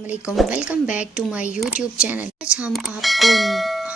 السلام علیکم، welcome back to my YouTube channel. آج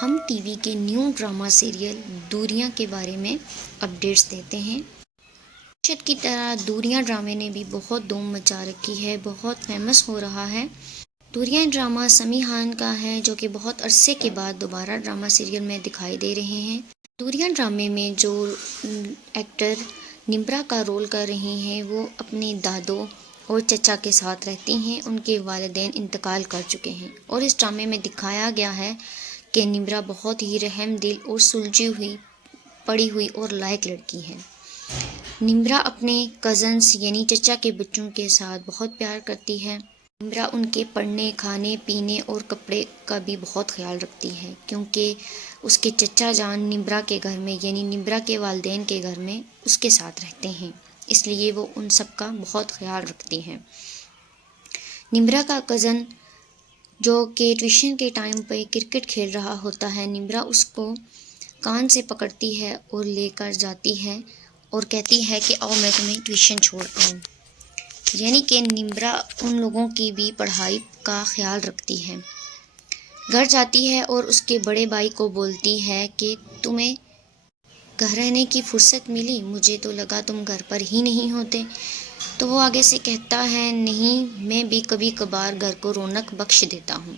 ہم ٹی وی کے نیو ڈرامہ سیریل دوریاں کے بارے میں اپڈیٹس دیتے ہیں۔ معیشت کی طرح دوریاں ڈرامے نے بھی بہت دھوم مچا رکھی ہے، بہت فیمس ہو رہا ہے۔ دوریاں ڈرامہ سمیع خان کا ہے، جو کہ بہت عرصے کے بعد دوبارہ ڈرامہ سیریل میں دکھائی دے رہے ہیں۔ دوریاں ڈرامے میں جو ایکٹر نمرا کا رول کر رہی ہیں، وہ اپنے دادوں اور چچا کے ساتھ رہتی ہیں۔ ان کے والدین انتقال کر چکے ہیں، اور اس ڈرامے میں دکھایا گیا ہے کہ نمرا بہت ہی رحم دل اور سلجھی ہوئی، پڑھی ہوئی اور لائق لڑکی ہے۔ نمرا اپنے کزنز یعنی چچا کے بچوں کے ساتھ بہت پیار کرتی ہے۔ نمرا ان کے پڑھنے، کھانے پینے اور کپڑے کا بھی بہت خیال رکھتی ہے، کیونکہ اس کے چچا جان نمرا کے گھر میں یعنی نمرا کے والدین کے گھر میں اس کے ساتھ رہتے ہیں، اس لیے وہ ان سب کا بہت خیال رکھتی ہیں۔ نمرا کا کزن جو کہ ٹیوشن کے ٹائم پہ کرکٹ کھیل رہا ہوتا ہے، نمرا اس کو کان سے پکڑتی ہے اور لے کر جاتی ہے اور کہتی ہے کہ آؤ میں تمہیں ٹیوشن چھوڑ آؤں، یعنی کہ نمرا ان لوگوں کی بھی پڑھائی کا خیال رکھتی ہے۔ گھر جاتی ہے اور اس کے بڑے بھائی کو بولتی ہے کہ تمہیں گھر رہنے کی فرصت ملی، مجھے تو لگا تم گھر پر ہی نہیں ہوتے۔ تو وہ آگے سے کہتا ہے نہیں، میں بھی کبھی کبھار گھر کو رونق بخش دیتا ہوں،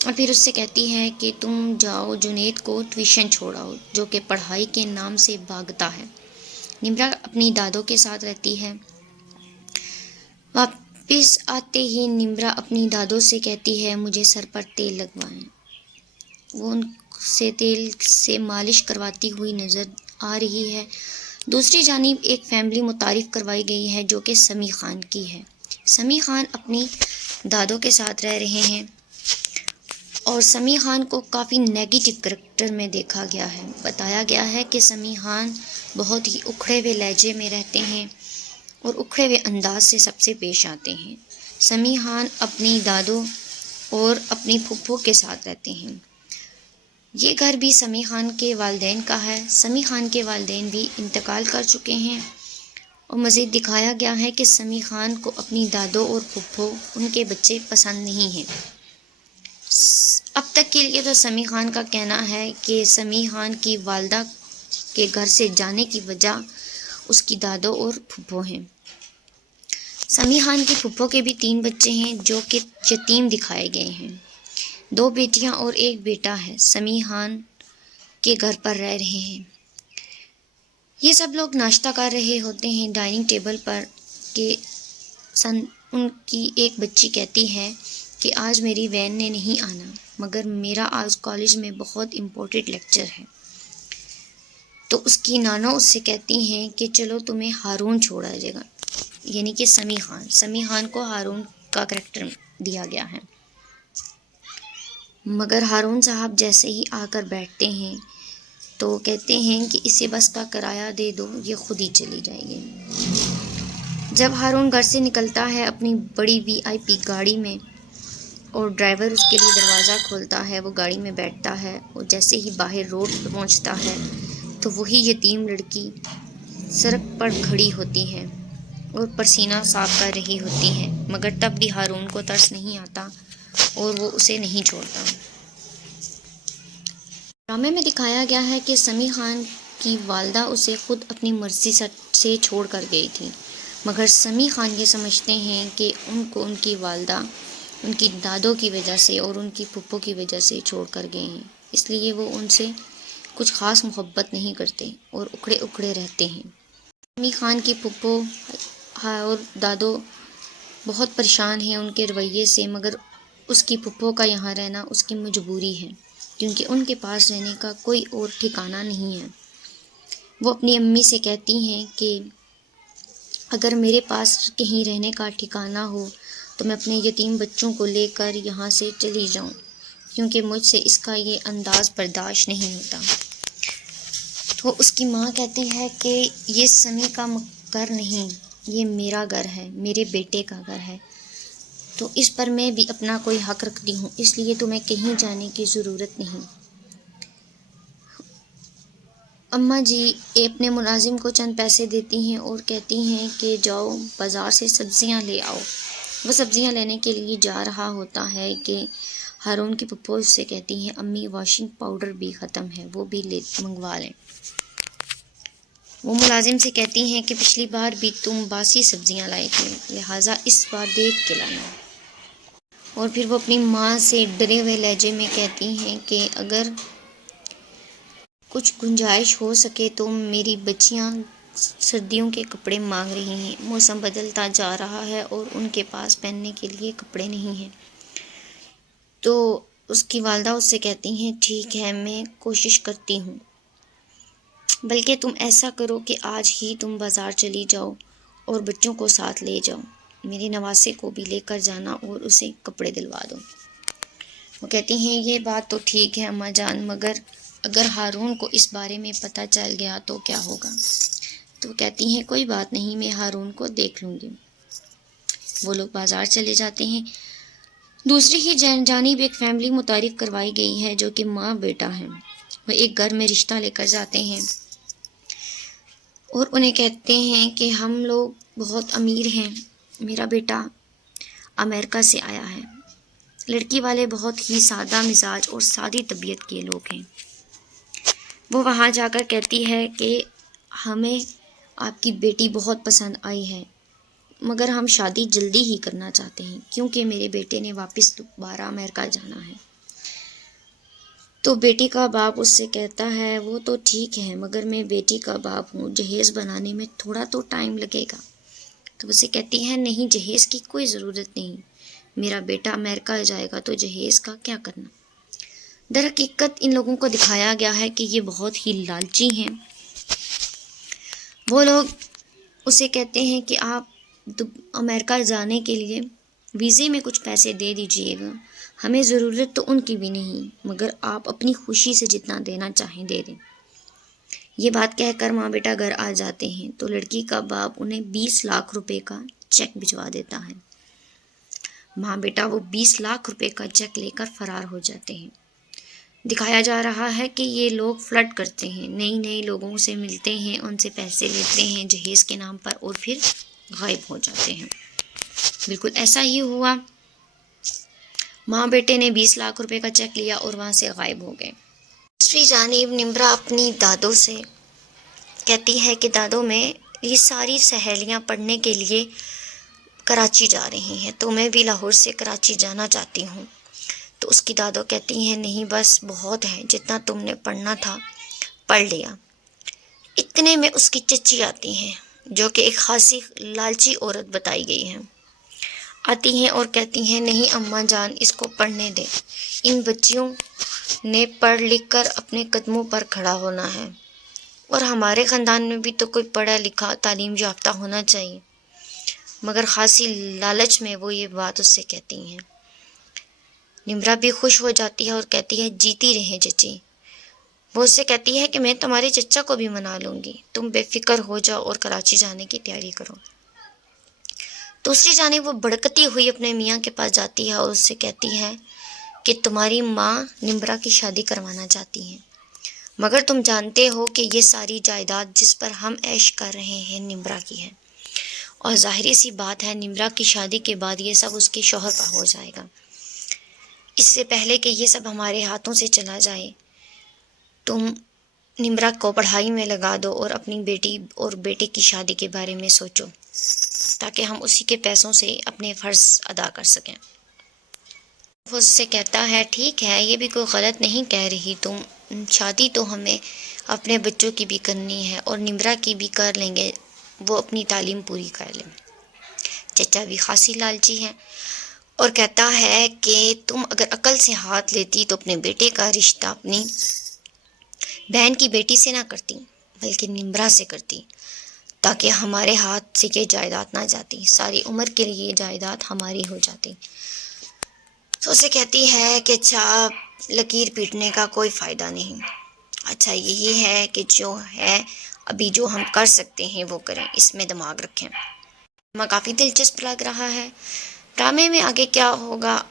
اور پھر اس سے کہتی ہے کہ تم جاؤ جنید کو ٹیوشن چھوڑاؤ، جو کہ پڑھائی کے نام سے بھاگتا ہے۔ نمرا اپنی دادوں کے ساتھ رہتی ہے۔ واپس آتے ہی نمرا اپنی دادوں سے کہتی ہے مجھے سر پر تیل لگوائیں۔ وہ ان سے تیل سے مالش کرواتی ہوئی نظر آ رہی ہے۔ دوسری جانب ایک فیملی متعارف کروائی گئی ہے، جو کہ سمیع خان کی ہے۔ سمیع خان اپنی دادوں کے ساتھ رہ رہے ہیں، اور سمیع خان کو کافی نیگیٹو کریکٹر میں دیکھا گیا ہے۔ بتایا گیا ہے کہ سمیع خان بہت ہی اکھڑے ہوئے لہجے میں رہتے ہیں اور اکھڑے ہوئے انداز سے سب سے پیش آتے ہیں۔ سمیع خان اپنی دادوں اور اپنی پھپھو کے ساتھ رہتے ہیں۔ یہ گھر بھی سمیع خان کے والدین کا ہے۔ سمیع خان کے والدین بھی انتقال کر چکے ہیں، اور مزید دکھایا گیا ہے کہ سمیع خان کو اپنی دادوں اور پھپھو ان کے بچے پسند نہیں ہیں۔ اب تک کے لیے تو سمیع خان کا کہنا ہے کہ سمیع خان کی والدہ کے گھر سے جانے کی وجہ اس کی دادوں اور پھپھو ہیں۔ سمیع خان کی پھپھو کے بھی 3 بچے ہیں، جو کہ یتیم دکھائے گئے ہیں۔ 2 بیٹیاں اور 1 بیٹا ہے، سمیع خان کے گھر پر رہ رہے ہیں۔ یہ سب لوگ ناشتہ کر رہے ہوتے ہیں ڈائننگ ٹیبل پر کہ ان کی ایک بچی کہتی ہے کہ آج میری وین نے نہیں آنا، مگر میرا آج کالج میں بہت امپورٹنٹ لیکچر ہے۔ تو اس کی نانا اس سے کہتی ہیں کہ چلو تمہیں ہارون چھوڑا جائے گا، یعنی کہ سمیع خان کو ہارون کا کریکٹر دیا گیا ہے۔ مگر ہارون صاحب جیسے ہی آ کر بیٹھتے ہیں تو کہتے ہیں کہ اسے بس کا کرایہ دے دو، یہ خود ہی چلی جائے گی۔ جب ہارون گھر سے نکلتا ہے اپنی بڑی VIP گاڑی میں، اور ڈرائیور اس کے لیے دروازہ کھولتا ہے، وہ گاڑی میں بیٹھتا ہے، اور جیسے ہی باہر روڈ پہ پہنچتا ہے تو وہی یتیم لڑکی سڑک پر کھڑی ہوتی ہے اور پسینہ صاف کر رہی ہوتی ہے، مگر تب بھی ہارون کو ترس نہیں آتا اور وہ اسے نہیں چھوڑتا۔ ڈرامے میں دکھایا گیا ہے کہ سمیع خان کی والدہ اسے خود اپنی مرضی سے چھوڑ کر گئی تھی، مگر سمیع خان یہ سمجھتے ہیں کہ ان کو ان کی والدہ ان کی دادوں کی وجہ سے اور ان کی پھپھو کی وجہ سے چھوڑ کر گئے ہیں، اس لیے وہ ان سے کچھ خاص محبت نہیں کرتے اور اکھڑے اکھڑے رہتے ہیں۔ سمیع خان کی پھپھو اور دادو بہت پریشان ہیں ان کے رویے سے، مگر اس کی پھپھو کا یہاں رہنا اس کی مجبوری ہے، کیونکہ ان کے پاس رہنے کا کوئی اور ٹھکانہ نہیں ہے۔ وہ اپنی امی سے کہتی ہیں کہ اگر میرے پاس کہیں رہنے کا ٹھکانہ ہو تو میں اپنے یتیم بچوں کو لے کر یہاں سے چلی جاؤں، کیونکہ مجھ سے اس کا یہ انداز برداشت نہیں ہوتا۔ تو اس کی ماں کہتی ہے کہ یہ سمیع کا گھر نہیں، یہ میرا گھر ہے، میرے بیٹے کا گھر ہے، تو اس پر میں بھی اپنا کوئی حق رکھتی ہوں، اس لیے تمہیں کہیں جانے کی ضرورت نہیں۔ اماں جی اپنے ملازم کو چند پیسے دیتی ہیں اور کہتی ہیں کہ جاؤ بازار سے سبزیاں لے آؤ، وہ سبزیاں لینے کے لیے جا رہا ہوتا ہے کہ ہارون کی پھپھو اس سے کہتی ہیں امی واشنگ پاؤڈر بھی ختم ہے، وہ بھی منگوا لیں۔ وہ ملازم سے کہتی ہیں کہ پچھلی بار بھی تم باسی سبزیاں لائے تھے، لہٰذا اس بار دیکھ کے لانا۔ اور پھر وہ اپنی ماں سے ڈرے ہوئے لہجے میں کہتی ہیں کہ اگر کچھ گنجائش ہو سکے تو میری بچیاں سردیوں کے کپڑے مانگ رہی ہیں، موسم بدلتا جا رہا ہے اور ان کے پاس پہننے کے لیے کپڑے نہیں ہیں۔ تو اس کی والدہ اس سے کہتی ہیں ٹھیک ہے، میں کوشش کرتی ہوں، بلکہ تم ایسا کرو کہ آج ہی تم بازار چلی جاؤ اور بچوں کو ساتھ لے جاؤ، میرے نواسے کو بھی لے کر جانا اور اسے کپڑے دلوا دو۔ وہ کہتی ہیں یہ بات تو ٹھیک ہے اماں جان، مگر اگر ہارون کو اس بارے میں پتہ چل گیا تو کیا ہوگا؟ تو کہتی ہیں کوئی بات نہیں، میں ہارون کو دیکھ لوں گی۔ وہ لوگ بازار چلے جاتے ہیں۔ دوسری ہی جانب ایک فیملی متعارف کروائی گئی ہے جو کہ ماں بیٹا ہے۔ وہ ایک گھر میں رشتہ لے کر جاتے ہیں اور انہیں کہتے ہیں کہ ہم لوگ بہت امیر ہیں، میرا بیٹا امریکہ سے آیا ہے۔ لڑکی والے بہت ہی سادہ مزاج اور سادی طبیعت کے لوگ ہیں۔ وہ وہاں جا کر کہتی ہے کہ ہمیں آپ کی بیٹی بہت پسند آئی ہے، مگر ہم شادی جلدی ہی کرنا چاہتے ہیں کیونکہ میرے بیٹے نے واپس دوبارہ امریکہ جانا ہے۔ تو بیٹی کا باپ اس سے کہتا ہے وہ تو ٹھیک ہے، مگر میں بیٹی کا باپ ہوں، جہیز بنانے میں تھوڑا تو ٹائم لگے گا۔ تو اسے کہتی ہے نہیں، جہیز کی کوئی ضرورت نہیں، میرا بیٹا امریکہ جائے گا تو جہیز کا کیا کرنا۔ در حقیقت ان لوگوں کو دکھایا گیا ہے کہ یہ بہت ہی لالچی ہیں۔ وہ لوگ اسے کہتے ہیں کہ آپ امریکہ جانے کے لیے ویزے میں کچھ پیسے دے دیجئے گا، ہمیں ضرورت تو ان کی بھی نہیں، مگر آپ اپنی خوشی سے جتنا دینا چاہیں دے دیں۔ یہ بات کہہ کر ماں بیٹا گھر آ جاتے ہیں تو لڑکی کا باپ انہیں 20 لاکھ روپے کا چیک بھجوا دیتا ہے۔ ماں بیٹا وہ 20 لاکھ روپے کا چیک لے کر فرار ہو جاتے ہیں۔ دکھایا جا رہا ہے کہ یہ لوگ فلرٹ کرتے ہیں، نئی لوگوں سے ملتے ہیں، ان سے پیسے لیتے ہیں جہیز کے نام پر اور پھر غائب ہو جاتے ہیں۔ بالکل ایسا ہی ہوا، ماں بیٹے نے 20 لاکھ روپے کا چیک لیا اور وہاں سے غائب ہو گئے۔ دوسری جانب نمرا اپنی دادو سے کہتی ہے کہ دادو میں یہ ساری سہیلیاں پڑھنے کے لیے کراچی جا رہی ہیں تو میں بھی لاہور سے کراچی جانا چاہتی ہوں۔ تو اس کی دادو کہتی ہیں نہیں بس بہت ہے، جتنا تم نے پڑھنا تھا پڑھ لیا۔ اتنے میں اس کی چچی آتی ہیں جو کہ ایک خاصی لالچی عورت بتائی گئی ہے، آتی ہیں اور کہتی ہیں نہیں اماں جان، اس کو پڑھنے دیں، ان بچیوں نے پڑھ لکھ کر اپنے قدموں پر کھڑا ہونا ہے اور ہمارے خاندان میں بھی تو کوئی پڑھا لکھا تعلیم یافتہ ہونا چاہیے۔ مگر خاصی لالچ میں وہ یہ بات اس سے کہتی ہیں۔ نمرا بھی خوش ہو جاتی ہے اور کہتی ہے جیتی رہیں چچی۔ وہ اس سے کہتی ہے کہ میں تمہارے چچا کو بھی منا لوں گی، تم بے فکر ہو جاؤ اور کراچی جانے کی تیاری کرو۔ دوسری جانب وہ بھڑکتی ہوئی اپنے میاں کے پاس جاتی ہے اور اس سے کہتی ہے کہ تمہاری ماں نمرا کی شادی کروانا چاہتی ہیں، مگر تم جانتے ہو کہ یہ ساری جائیداد جس پر ہم عیش کر رہے ہیں نمرا کی ہے، اور ظاہری سی بات ہے نمرا کی شادی کے بعد یہ سب اس کے شوہر کا ہو جائے گا۔ اس سے پہلے کہ یہ سب ہمارے ہاتھوں سے چلا جائے، تم نمرا کو پڑھائی میں لگا دو اور اپنی بیٹی اور بیٹے کی شادی کے بارے میں سوچو تاکہ ہم اسی کے پیسوں سے اپنے فرض ادا کر سکیں۔ وہ اس سے کہتا ہے ٹھیک ہے، یہ بھی کوئی غلط نہیں کہہ رہی تم، شادی تو ہمیں اپنے بچوں کی بھی کرنی ہے اور نمرا کی بھی کر لیں گے، وہ اپنی تعلیم پوری کر لیں۔ چچا بھی خاصی لالچی ہے اور کہتا ہے کہ تم اگر عقل سے ہاتھ لیتی تو اپنے بیٹے کا رشتہ اپنی بہن کی بیٹی سے نہ کرتی بلکہ نمرا سے کرتی، تاکہ ہمارے ہاتھ سے یہ جائیداد نہ جاتی، ساری عمر کے لیے یہ جائیداد ہماری ہو جاتی۔ تو اسے کہتی ہے کہ اچھا لکیر پیٹنے کا کوئی فائدہ نہیں، اچھا یہی ہے کہ جو ہے ابھی جو ہم کر سکتے ہیں وہ کریں، اس میں دماغ رکھیں۔ ڈرامہ کافی دلچسپ لگ رہا ہے۔ ڈرامے میں آگے کیا ہوگا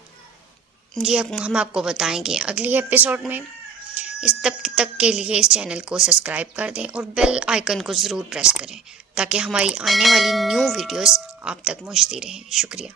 یہ ہم آپ کو بتائیں گے اگلی ایپیسوڈ میں۔ اس تک کے لیے اس چینل کو سبسکرائب کر دیں اور بیل آئیکن کو ضرور پریس کریں تاکہ ہماری آنے والی نیو ویڈیوز آپ تک پہنچتی رہیں۔ شکریہ۔